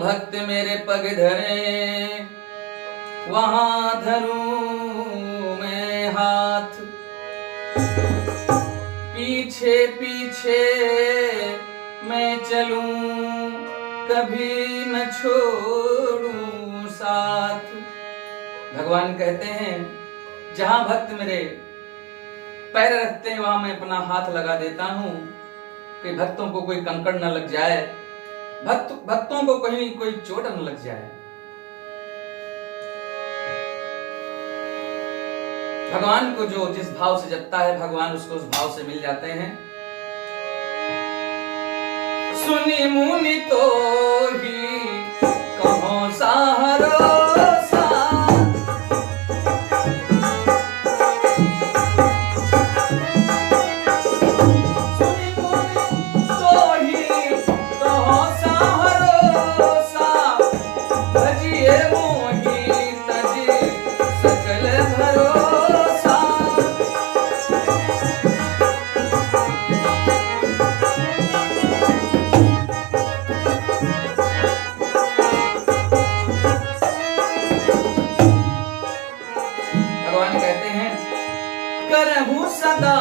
भक्त मेरे पग धरे वहां धरूं मैं हाथ। पीछे पीछे मैं चलूं कभी न छोड़ूं साथ। भगवान कहते हैं जहां भक्त मेरे पैर रखते हैं वहां मैं अपना हाथ लगा देता हूं कि भक्तों को कोई कंकड़ न लग जाए, भक्तों को कहीं कोई चोट न लग जाए। भगवान को जो जिस भाव से जपता है भगवान उसको उस भाव से मिल जाते हैं। सुनी मुनि तो ही कहो सहारो सदा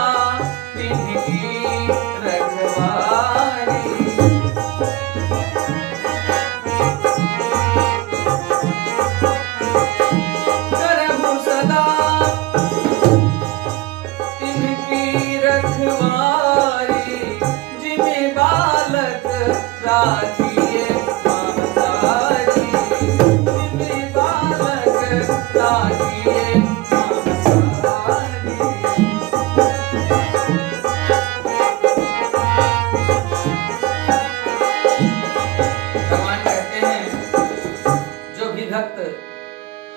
तिनकी रखवारी। करहूं सदा तिनकी रखवारी जिमे बालक राखिए महतारी। जिमे बालक राखिए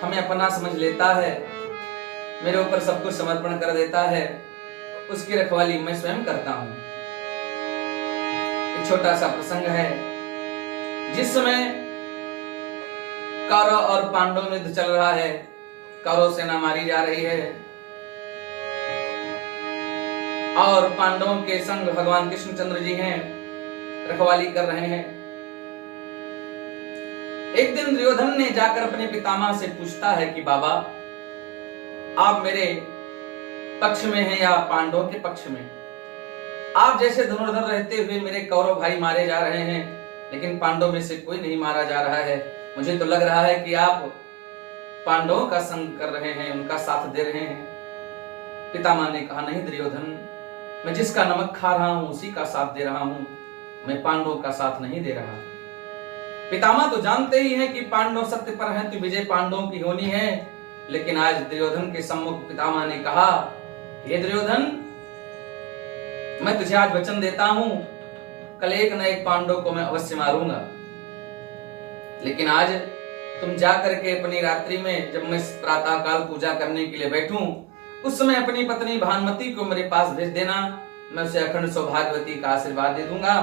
हमें अपना समझ लेता है, मेरे ऊपर सब कुछ समर्पण कर देता है, उसकी रखवाली मैं स्वयं करता हूं। एक छोटा सा प्रसंग है जिस समय कौरव और पांडवों में युद्ध चल रहा है, कौरव सेना मारी जा रही है और पांडवों के संग भगवान कृष्णचंद्र जी हैं, रखवाली कर रहे हैं। एक दिन दुर्योधन ने जाकर अपने पितामह से पूछता है कि बाबा आप मेरे पक्ष में हैं या पांडवों के पक्ष में? आप जैसे धनुर्धर रहते हुए मेरे कौरव भाई मारे जा रहे हैं लेकिन पांडव में से कोई नहीं मारा जा रहा है। मुझे तो लग रहा है कि आप पांडवों का संग कर रहे हैं, उनका साथ दे रहे हैं। पितामह ने कहा नहीं दुर्योधन, मैं जिसका नमक खा रहा हूं उसी का साथ दे रहा हूं, मैं पांडवों का साथ नहीं दे रहा। पितामह तो जानते ही हैं कि पांडव सत्य पर हैं तो विजय पांडवों की होनी है, लेकिन आज दुर्योधन के सम्मुख पितामह ने कहा हे दुर्योधन, मैं तुझे आज वचन देता हूं कल एक न एक पांडव को मैं अवश्य मारूंगा, लेकिन आज तुम जाकर के अपनी रात्रि में जब मैं प्रातः काल पूजा करने के लिए बैठूं उस समय अपनी पत्नी भानुमति को मेरे पास भेज देना, मैं उसे अखंड सौभाग्यवती का आशीर्वाद दे दूंगा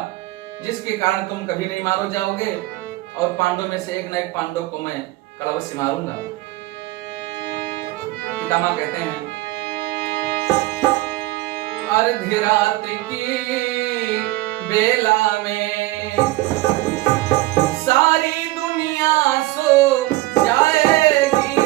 जिसके कारण तुम कभी नहीं मारो जाओगे और पांडव में से एक न एक पांडव को मैं कल अवश्य मारूंगा। पितामह कहते हैं अर्धरात्रि की बेला में सारी दुनिया सो जाएगी,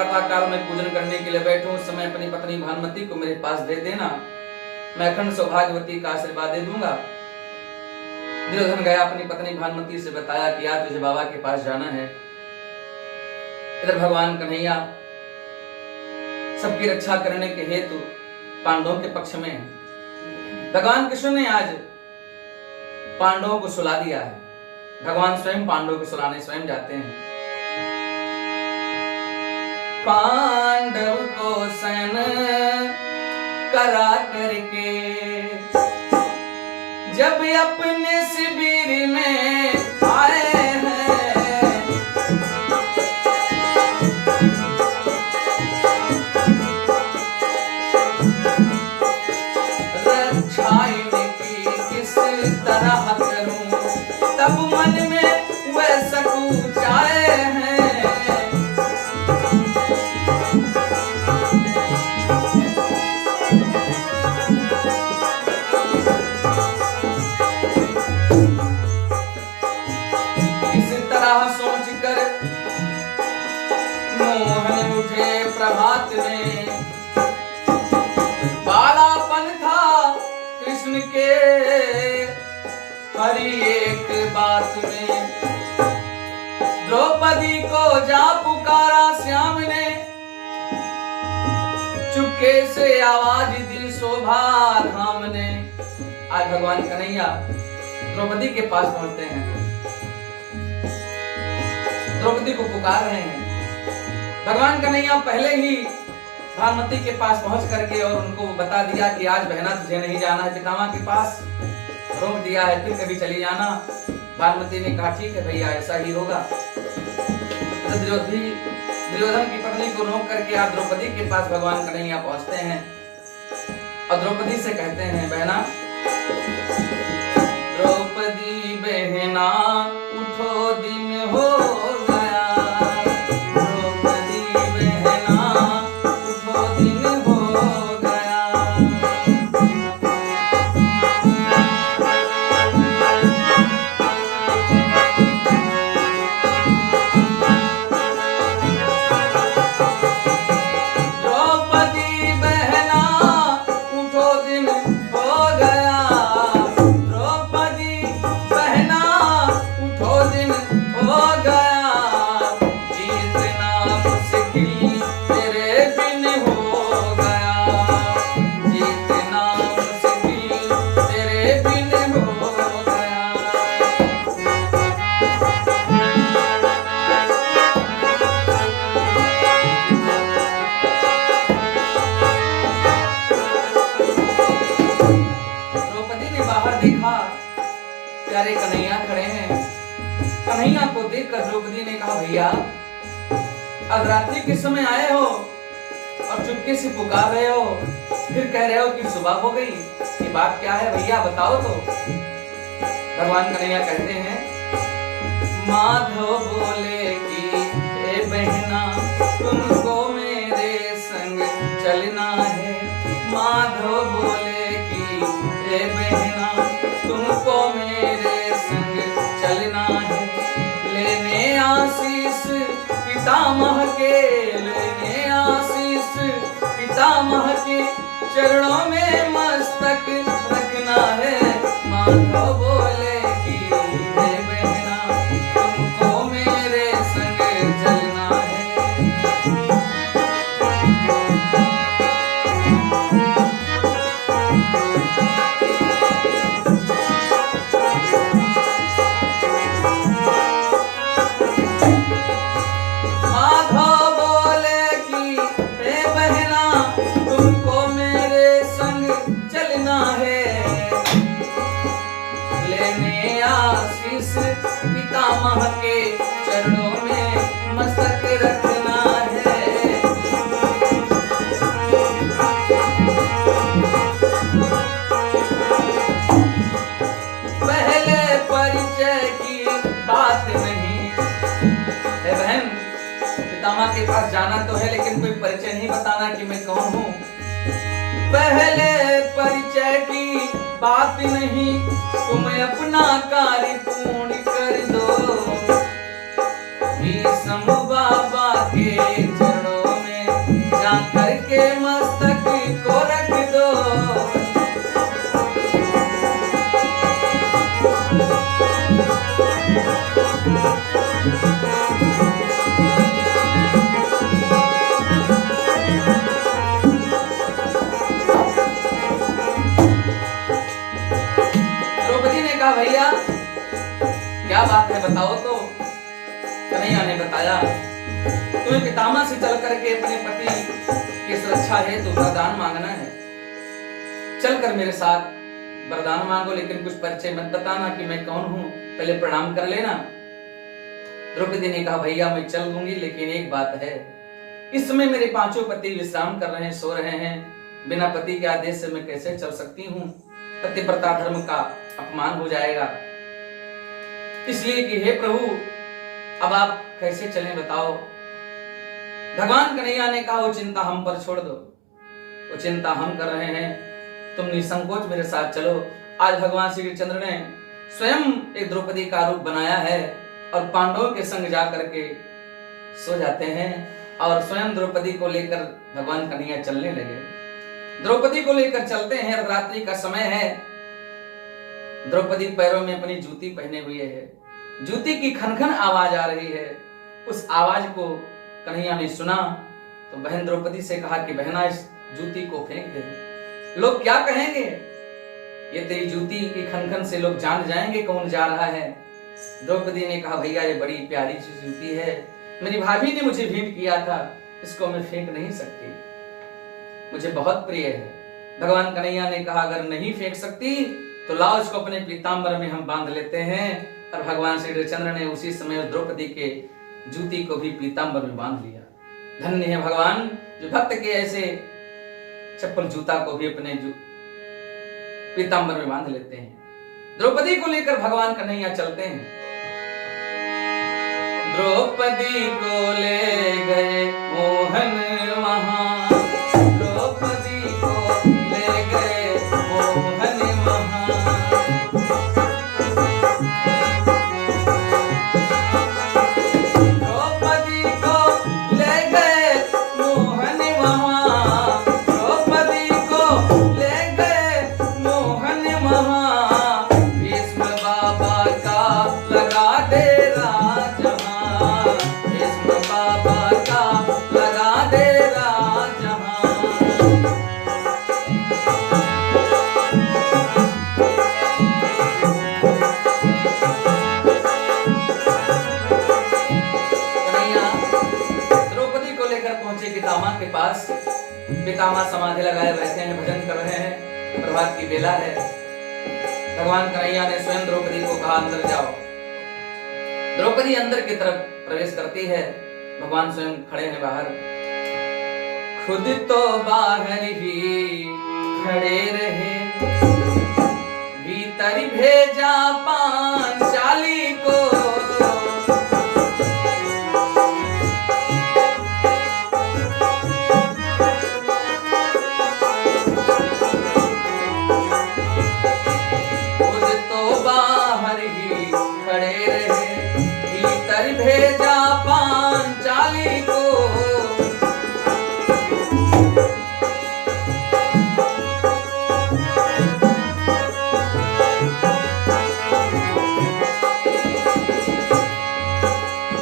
प्रातः काल में पूजन करने के लिए बैठूं, उस समय अपनी पत्नी भानुमति को मेरे पास दे देना, मैं अखंड सौभाग्यवती का आशीर्वाद दे दूंगा। दुर्योधन गया, अपनी पत्नी भानुमति से बताया कि आज तुझे बाबा के पास जाना है। इधर भगवान कन्हैया सबकी रक्षा करने के हेतु पांडवों के पक्ष में है। भगवान कृष्ण ने आज पांडवों को सुला दिया है। भगवान स्वयं पांडवों को सुलाने स्वयं जाते हैं। पांडव को शयन करा करके जब अपने शिविर में आए हैं, रक्षा इनकी किस तरह करूं, तब मन में वैसा कुछ आए हैं। प्रभात में बालापन था कृष्ण के हरी एक बात में, द्रौपदी को जा पुकारा श्याम ने, चुपके से आवाज दी शोभा धाम ने। आज भगवान कन्हैया द्रौपदी के पास पहुंचते हैं, द्रौपदी को पुकार रहे हैं। भगवान कन्हैया पहले ही भानुमति के पास पहुंच करके और उनको बता दिया कि आज बहना तुझे नहीं जाना है पितामह के पास, रोक दिया है, फिर कभी चली जाना। भानुमति ने कहा ठीक है भैया, ऐसा ही होगा। तो दुर्योधन की पत्नी को रोक करके आप द्रौपदी के पास भगवान कन्हैया पहुंचते हैं और द्रौपदी से कहते हैं, बहना द्रौपदी बहना उठो दिन हो कन्हैया खड़े हैं। कन्हैया को देखकर द्रौपदी ने कहा, भैया अर्धरात्रि के समय आए हो और चुपके से पुकार रहे हो, फिर कह रहे हो कि सुबह हो गई, ये बात क्या है भैया बताओ तो। भगवान कन्हैया कहते हैं, माधव बोले कि ए बहना तुमको मेरे संग चलना है। माधव बोले कि ए बहना तुमको मेरे चलना है। लेने आशीष पितामह के, लेने आशीष पितामह के चरणों में मस्तक रखना है। माधव बोले कि हे बहना तुमको मेरे संग चलना है। पितामह के चरणों में मस्तक रखना है। पहले परिचय की बात नहीं है बहन, पितामह के पास जाना तो है लेकिन कोई परिचय नहीं बताना कि मैं कौन हूँ। पहले परिचय की बात नहीं, तुम अपना कार्य पूर्ण कर दो। भीष्म बाबा के चरणों क्या बात है बताओ तो। कन्हैया ने बताया, तुम्हें पितामह से चल करके अपने पति की सुरक्षा है तो वरदान मांगना है। चलकर मेरे साथ वरदान मांगो, लेकिन कुछ परिचय मत बताना कि मैं कौन हूं, पहले प्रणाम कर लेना। द्रौपदी ने कहा, भैया मैं चल दूंगी, लेकिन एक बात है, इस समय मेरे पांचों पति विश्राम कर रहे हैं, सो रहे हैं, बिना पति के आदेश से मैं कैसे चल सकती हूँ? पतिव्रता धर्म का अपमान हो जाएगा। इसलिए कि हे प्रभु, अब आप कैसे चलें बताओ। भगवान कन्हैया ने कहा, वो चिंता हम पर छोड़ दो, वो चिंता हम कर रहे हैं, तुम निसंकोच मेरे साथ चलो। आज भगवान श्री चंद्र ने स्वयं एक द्रौपदी का रूप बनाया है और पांडवों के संग जा करके सो जाते हैं और स्वयं द्रौपदी को लेकर भगवान कन्हैया चलने लगे। द्रौपदी को लेकर चलते हैं, रात्रि का समय है। द्रौपदी पैरों में अपनी जूती पहने हुए है, जूती की खनखन आवाज आ रही है। उस आवाज को कन्हैया ने सुना तो बहन द्रौपदी से कहा कि बहना, इस जूती को फेंक दे, लोग क्या कहेंगे? ये तेरी जूती की खनखन से लोग जान जाएंगे कौन जा रहा है। द्रौपदी ने कहा, भैया ये बड़ी प्यारी सी जूती है, मेरी भाभी ने मुझे भेंट किया था, इसको मैं फेंक नहीं सकती, मुझे बहुत प्रिय है। भगवान कन्हैया ने कहा, अगर नहीं फेंक सकती तो लाओ इसको अपने पीताम्बर में हम बांध लेते हैं। और भगवान श्री चंद्र ने उसी समय द्रौपदी के जूती को भी पीताम्बर में बांध लिया। धन्य है भगवान जो भक्त के ऐसे चप्पल जूता को भी अपने पीताम्बर में बांध लेते हैं। द्रौपदी को लेकर भगवान कन्हैया चलते हैं। द्रौपदी को ले गए मोहन वहां, द्रौपदी को ले गए मोहन वहां। द्रौपदी को ले गए मोहन वहां, द्रौपदी को ले गए मोहन वहां। भीष्म बाबा का लगा डेरा जहां, भीष्म बाबा का लगा डेरा जहां। द्रौपदी को लेकर पहुंचे पितामह के पास। पितामह समाधि लगाए बैठे हैं, भजन कर रहे हैं, प्रभात की बेला है। भगवान कन्हैया ने स्वयं द्रौपदी को कहा, अंदर जाओ। द्रौपदी अंदर की तरफ प्रवेश करती है, भगवान स्वयं खड़े हैं बाहर। खुद तो बाहर ही खड़े रहे, भीतर भेजा पांचाली को। खुद तो बाहर ही खड़े रहे, भीतर भेजा पांचाली को।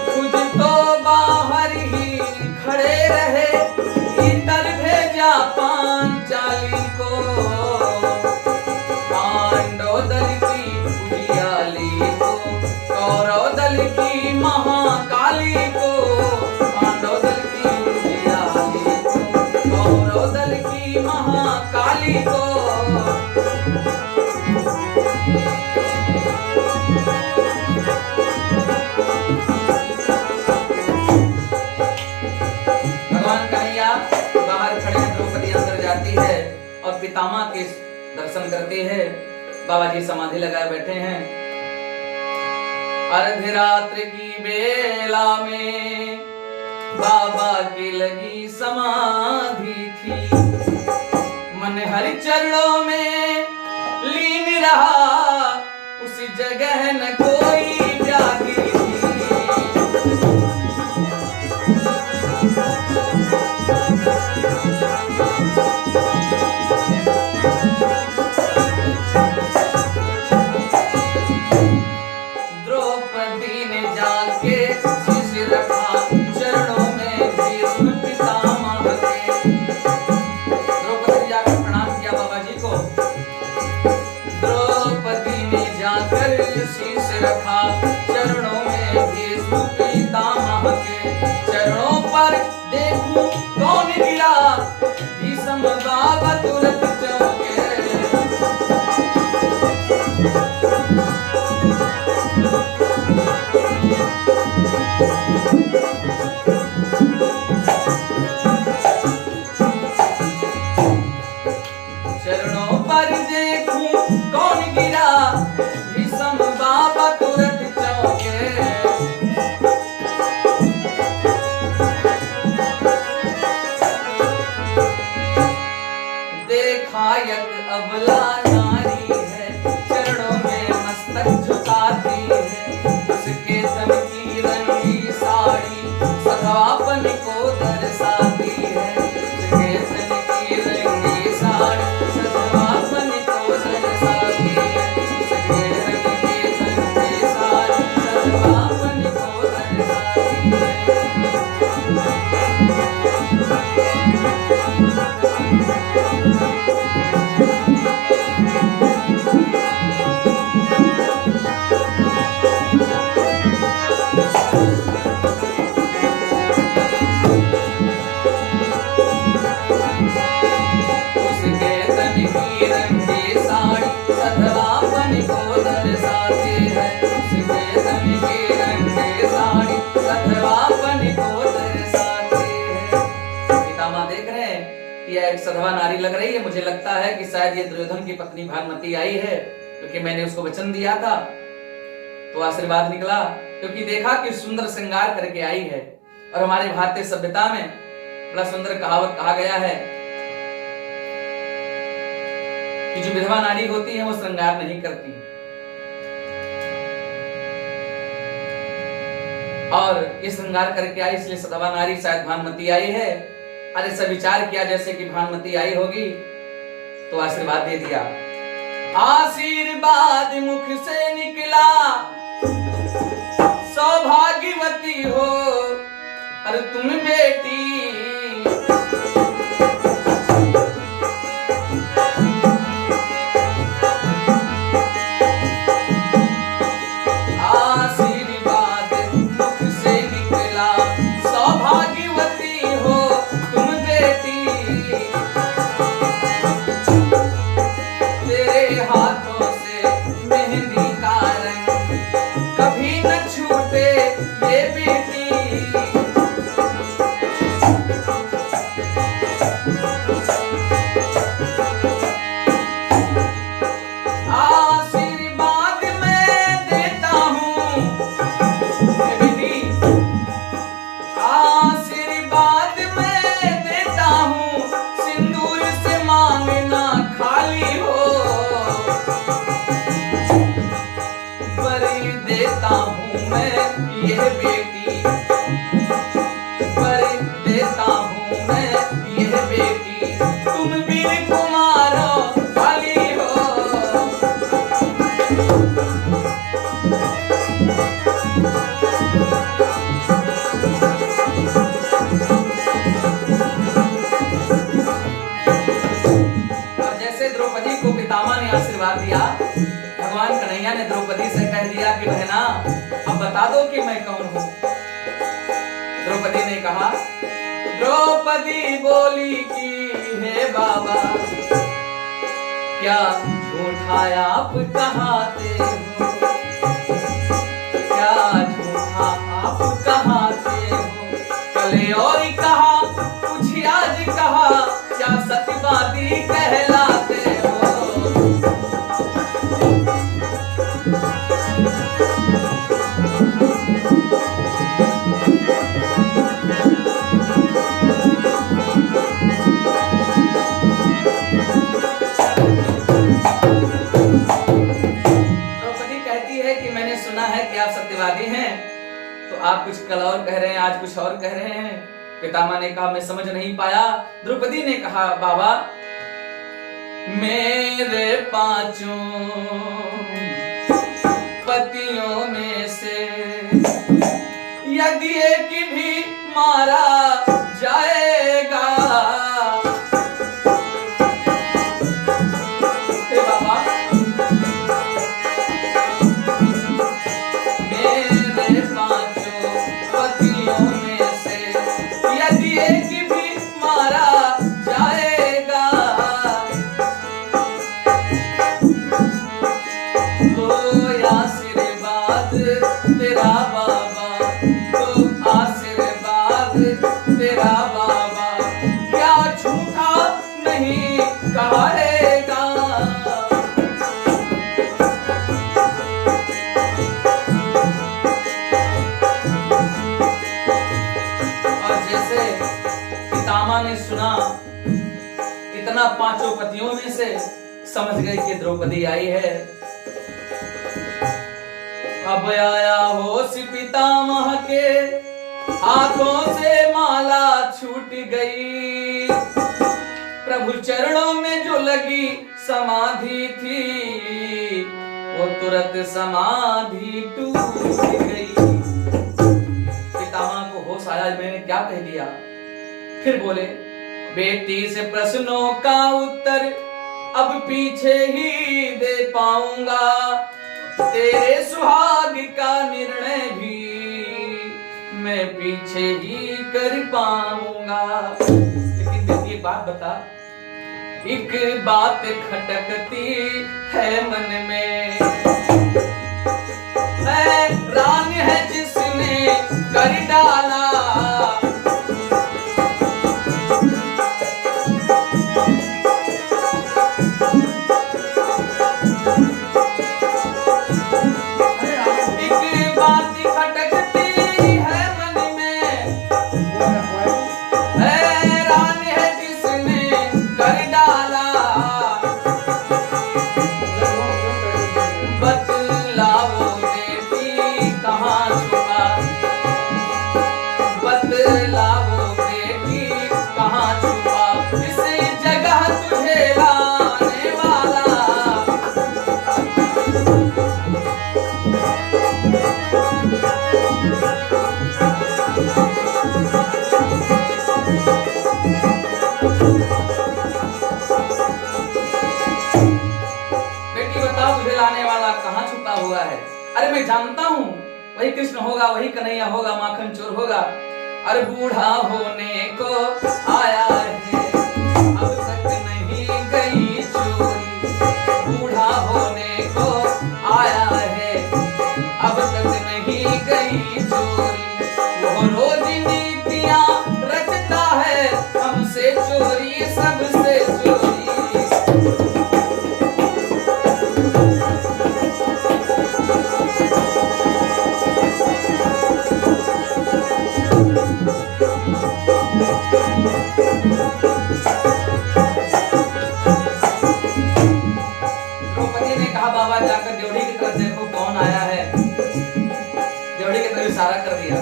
खुद तो बाहर ही खड़े रहे, भीतर भेजा पांचाली को। पांडव दल की उजियाली को, कौरव दल की महाकाली को। पांडव दल की उजियाली को, कौरव दल की महाकाली को। भगवान कन्हैया बाहर खड़े हैं, द्रौपदी अंदर जाती है और पितामह के दर्शन करती है। बाबा जी समाधि लगाए बैठे हैं। अर्धरात्र की बेला में बाबा की लगी समाधि थी, मन हरि चरणों में लीन रहा, उस जगह न कोई व्याधि थी। द्रौपदी ने जाके शीश रखा चरणों में भीष्म पितामह के। द्रौपदी जाकर प्रणाम किया बाबा जी को। द्रौपदी ने जाकर शीश रखा लायक अबला नारी है, चरणों में मस्तक झुकाती है, उसके तन की रंगी साड़ी सधवापन को दर्शाती है, उसके तन की रंगी साड़ी सधवापन को दर्शाती है, उसके रंग की रंगी साड़ी सधवापन को दर्शाती है। उसके तन की रंगी साड़ी सधवापन को दर्शाती है, उसके तन की रंगी साड़ी सधवापन को दर्शाती है। पितामह देख रहे हैं कि यह एक सधवा नारी लग रही है। मुझे लगता है कि शायद ये दुर्योधन की पत्नी भानुमति आई है, क्योंकि मैंने उसको वचन दिया था तो आशीर्वाद निकला, क्योंकि देखा कि सुंदर श्रृंगार करके आई है। और हमारे भारतीय सभ्यता में बड़ा सुंदर कहावत कहा गया है कि जो विधवा नारी होती है वो श्रृंगार नहीं करती, और ये श्रृंगार करके आई, इसलिए सधवा नारी शायद भानुमति आई है। अरे सब विचार किया जैसे कि भानुमति आई होगी, तो आशीर्वाद दे दिया। आशीर्वाद मुख से निकला सौभाग्यवती हो, अरे तुम बेटी आशीर्वाद मुख से निकला सौभाग्यवती हो तुम बेटी, तेरे हाथों से मेहंदी का रंग कभी न छूटे ये बेटी। आशीर्वाद मैं देता हूँ बेटी, आशीर्वाद मैं देता हूँ, सिंदूर से मांगना खाली हो, पर देता हूँ मैं यह बेटी, पर देता हूँ मैं यह बेटी, तुम वीर कुमारो खाली हो। और जैसे द्रौपदी को पितामह ने आशीर्वाद दिया, भगवान कन्हैया ने द्रौपदी से कह दिया कि बहना अब बता दो कि मैं कौन हूँ। द्रौपदी ने कहा, द्रौपदी बोली कि हे बाबा क्या झूठा आप कहाते हो, क्या झूठा आप कहाते हो, कल और कहा कुछ आज कहा, क्या सत्यवादी कहलाते हो। द्रौपदी कहती है कि मैंने सुना है कि आप सत्यवादी हैं, तो आप कुछ कल और कह रहे हैं, आज कुछ और कह रहे हैं। पितामह ने कहा मैं समझ नहीं पाया। द्रौपदी ने कहा बाबा मेरे पांचों पतियों में से यदि एक भी मारा जाएगा, हे बाबा मेरे पांचों पतियों में से यदि एक भी मारा जाएगा, तो आशीर्वाद तेरा बाबा, तो आशीर्वाद तेरा बाबा, क्या झूठा नहीं कहेगा। और जैसे पितामह ने सुना, इतना वरना पांचों पतियों में से समझ गए कि द्रौपदी आई है। अब आया होश पितामह के, हाथों से माला छूट गई। प्रभु चरणों में जो लगी समाधि थी, वो तुरंत समाधि टूट गई। पितामह को होश आया, मैंने क्या कह दिया। फिर बोले, बेटी से प्रश्नों का उत्तर अब पीछे ही दे पाऊंगा, तेरे सुहाग का निर्णय भी मैं पीछे ही कर पाऊंगा। लेकिन बेटी एक बात बता, एक बात खटकती है मन में, रान है जिसने कर डाला, हुआ है। अरे मैं जानता हूँ वही कृष्ण होगा, वही कन्हैया होगा, माखन चोर होगा। अरे बूढ़ा होने को आया है, अब तक नहीं गई चोरी। बूढ़ा होने को आया है, अब तक नहीं गई चोरी। वो रोज नीतियां रचता है, हमसे चोरी सबसे चोरी। जाकर ड्योढ़ी की तरफ देखो कौन आया है। ड्योढ़ी की तरफ इशारा कर दिया।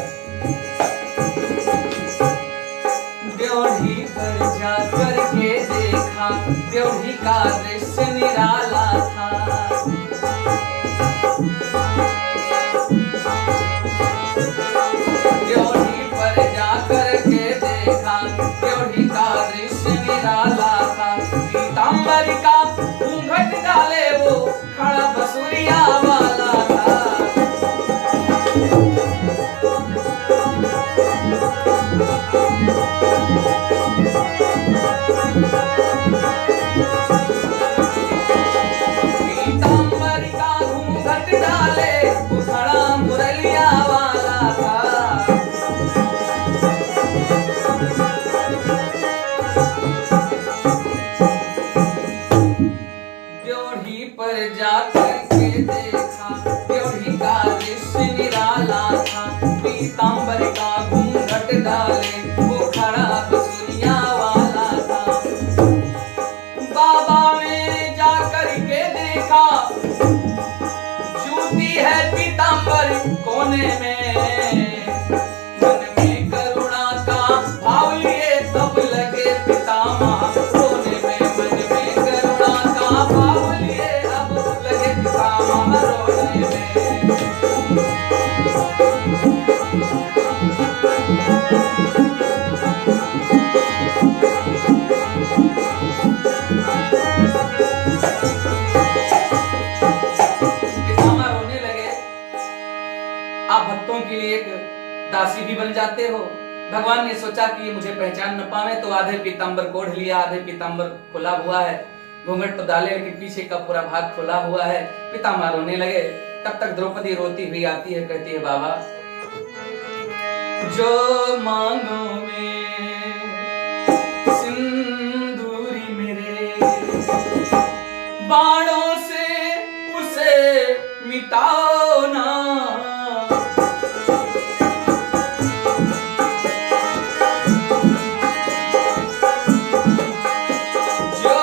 ड्योढ़ी पर जाकर के देखा, ड्योढ़ी का दृश्य निराला था। ड्योढ़ी पर जाकर के देखा, ड्योढ़ी का दृश्य निराला था। पीतांबर का घूंघट डाले वो खड़ा बसुरिया वाला था। पीतांबर का घूंघट डाले वो खड़ा मुरलिया वाला था। ड्योढ़ी पर जाकर के देखा, ड्योढ़ी का दृश्य निराला था। पीतांबर का घूंघट डाले वो खड़ा बसुरिया वाला था। बाबा ने जाकर के देखा, जूती है पीतांबर कोने में। मन में करुणा का भाव लिए तब लगे पितामह रोने में। मन में करुणा का भाव लिए अब लगे पितामह रोने में। पितामह रोने लगे। आप भक्तों के लिए एक दासी भी बन जाते हो। भगवान ने सोचा कि ये मुझे पहचान न पावे, तो आधे पीतांबर कोढ़ लिया, आधे पीतांबर खुला हुआ है। घूंघट तो डाले लेकिन पीछे का पूरा भाग खुला हुआ है। पितामह रोने लगे। तब तक द्रौपदी रोती हुई आती है, कहती है, बाबा जो मांगो में सिंदूरी मेरे, बाणों से उसे मिटाओ ना। जो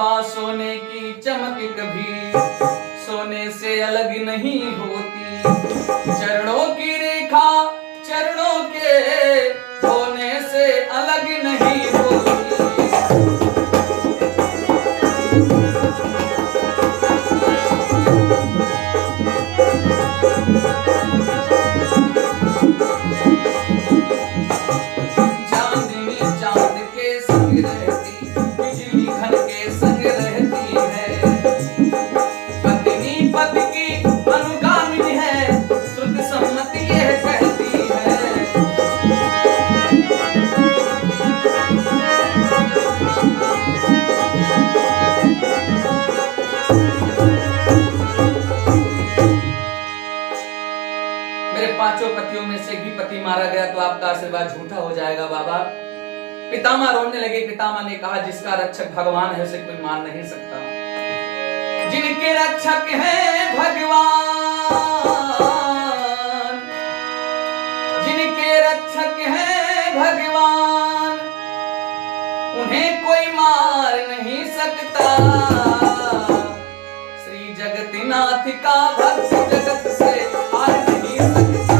बाबा सोने की चमक कभी सोने से अलग नहीं होती, चरणों की रेखा चरणों के होने से अलग नहीं होती। चांदनी चांद के संग रहती, बिजली घन के संग रहती है, पत्नी पति की अनुगामिनी है, श्रुति सम्मति यह कहती है। मेरे पांचों पतियों में से भी पति मारा गया तो आपका आशीर्वाद झूठा हो जाएगा बाबा। पितामह रोने लगे। पितामह ने कहा, जिसका रक्षक भगवान है उसे कोई मान नहीं सकता। जिनके रक्षक हैं भगवान, जिनके रक्षक हैं भगवान, उन्हें कोई मार नहीं सकता। श्री जगन्नाथ का भक्त जगत से हार नहीं सकता,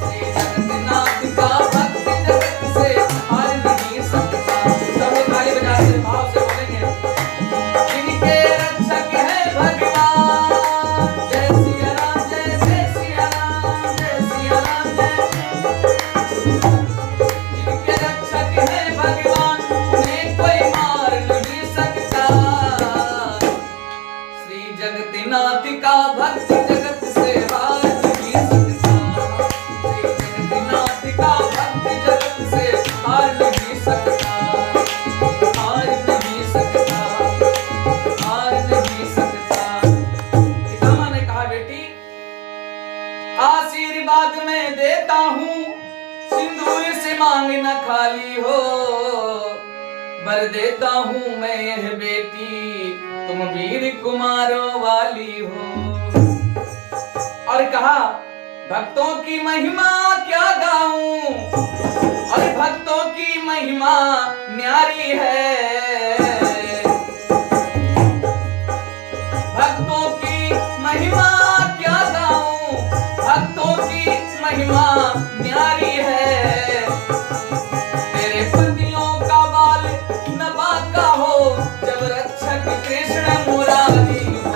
श्री जगन्नाथ का भक्त जगत से हार नहीं सकता। सब लोग ताली बजाते भाव से बोलेंगे, जिनके रक्षक है भगवान, जय सिया राम जय जय सिया राम जय सिया राम जय। जिनके रक्षक है भगवान, उन्हें कोई मार नहीं सकता। श्री जगन्नाथ का भक्त जगत से हार नहीं सकता, श्री जगन्नाथ का भक्त जगत से हार नहीं सकता, हार नहीं सकता, हार नहीं सकता। पितामह ने कहा, बेटी आशीर्वाद मैं देता हूँ, सिंदूर से मांग न खाली हो, वर देता हूँ मैं यह बेटी, तुम वीर कुमारों वाली हो। और कहा, भक्तों की महिमा क्या गाऊं, और भक्तों की महिमा न्यारी है, भक्तों की महिमा क्या गाऊं, भक्तों की महिमा न्यारी है। तेरे पतियों का बाल नभा का हो, जब रक्षक कृष्ण मुरारी हो।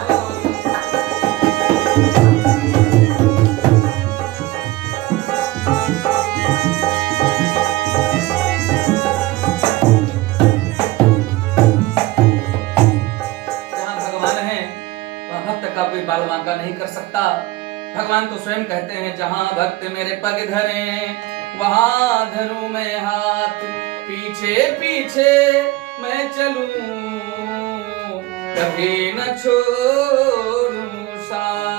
जहाँ भगवान है वहाँ भक्त का कोई बाल बांका नहीं कर सकता। भगवान तो स्वयं कहते हैं, जहाँ भक्त मेरे पग धरे वहाँ धरूं मैं हाथ, पीछे पीछे मैं चलूं कभी न छोड़ूं साथ।